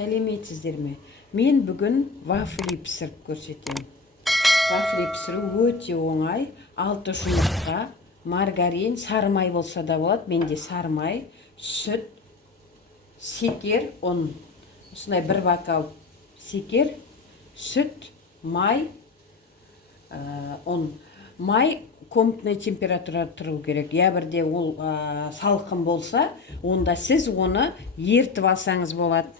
Сәлеметсіздер ме? Мен бүгін вафли пісіріп көрсетемін. Вафли пісіру өте оңай. 6 жұмыртқа, маргарин, сары май болса да болады. Менде сары май, сүт, секер, ұн. Осындай бір бокал секер, сүт, май, ұн. Май комнатный температурада тұру керек. Я бірде ол салқын болса, онда сіз оны ертіп алсаңыз болады.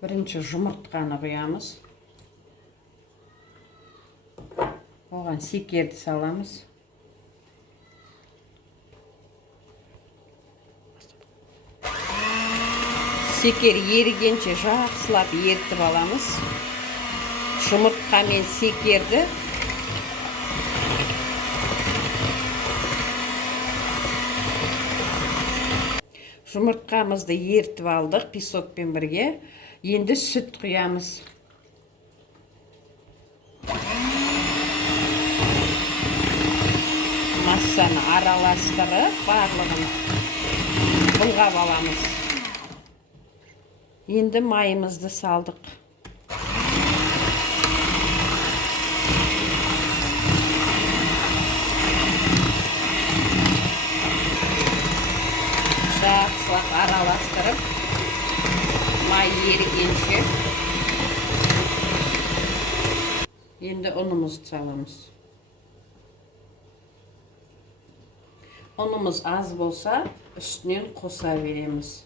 Бірінші жұмыртқаны құямыз. Оған секерді саламыз. Секер ерігенше жақсылап ертіп аламыз. Жұмыртқа мен секерді жұмыртқамызды ертіп алдық песокпен бірге. Енді сүт құямыз. Массаны араластырып, барлығын бұлғап аламыз. Енді майымызды салдық. Жақсылап араластырып, май ерігенше енді ұнымызды саламыз. Ұнымыз аз болса, үстінен қоса береміз.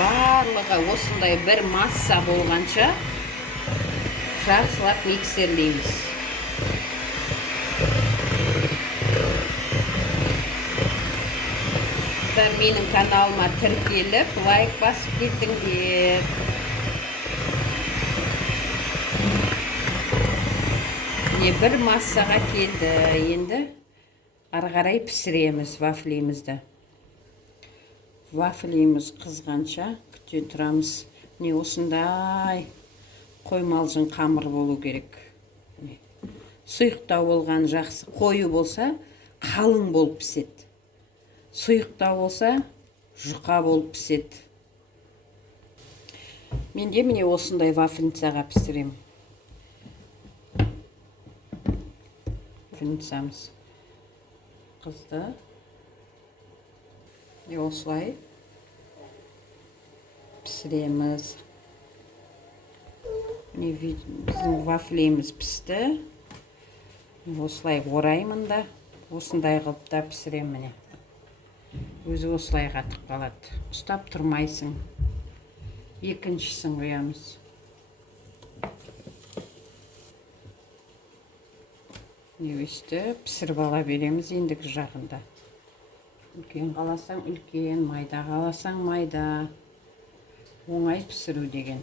Барлығы осындай бір масса болғанша жақсылап миксерлейміз. Менің каналыма тіркеліп, лайк басып кеттіңдер. Бір массаға келді. Енді ары қарай пісіреміз вафлимізді. Вафлиміз қызғанша күте тұрамыз. Міне осындай қоймалжың қамыр болу керек. Сұйықтау болған жақсы. Қою болса, қалың болып піседі. Сұйықтау болса, жұқа болып піседі. Менде міне осындай вафлицаға пісірем. Вафлицамыз қызды. Осылай пісіреміз. Біздің вафлиміз пісті. Осылай ораймын да, осындай қылып та пісірем міне. Өзі осылай қатып қалады. Ұстап тұрмайсың. Екіншісін құямыз. Өсті пісіріп ала береміз ендігі жағында. Үлкен қаласаң үлкен, майда қаласаң майда. Оңай пісіру деген.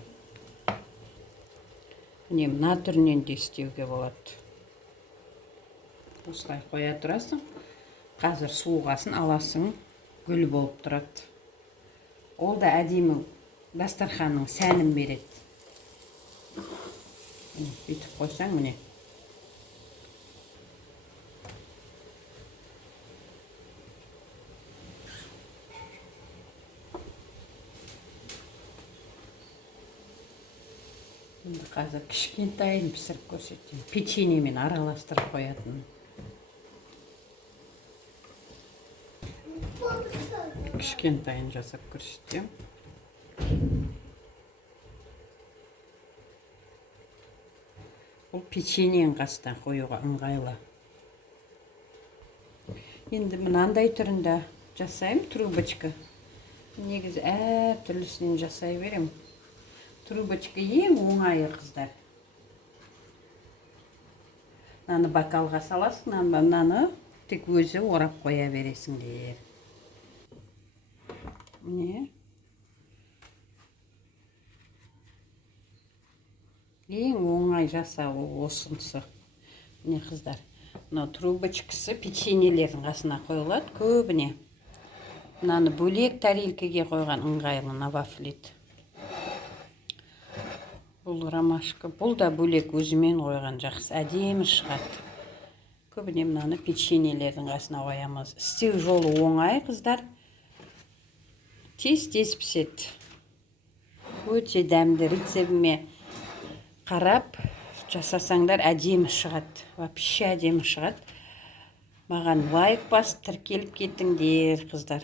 Міне мына түрінен де істеуге болады. Осылай қоя тұрасың. Қазір суығасын аласың, гүл болып тұрады. Ол да әдемі дастарханның сәнін береді. Бүйтіп қойсаң міне. Қазір кішкентайын пісіріп көрсетейін. Печеньемен араластырып қоятын. Кішкентайын жасап көрсетем. Бұл печеньен қастан қоюға ыңғайлы. Енді мынандай түрінде жасайым, трубочка. Негізі әр түрлісінен жасай берем. Трубочка ең оңайы қыздар. Мынаны бокалға саласың, мынаны тек өзі орап қоя бересіңдер. Міне. Ең оңай жасау осынысы. Міне қыздар. Мына трубочкасы печеньелердің қасына қойылады көбіне. Мынаны бөлек тарелкеге қойған ыңғайлы на вафлит. Бұл ромашка. Бұл да бөлек өзімен қойған жақсы. Әдемі шығады. көбіне мынаны печеньелердің қасына қоямыз. Істеу жолы оңай, қыздар. Тез піседі. Өте дәмді, рецебіме қарап жасасаңдар әдемі шығады. Вообще әдемі шығады. Маған лайк басып тіркеліп кетіңдер, қыздар.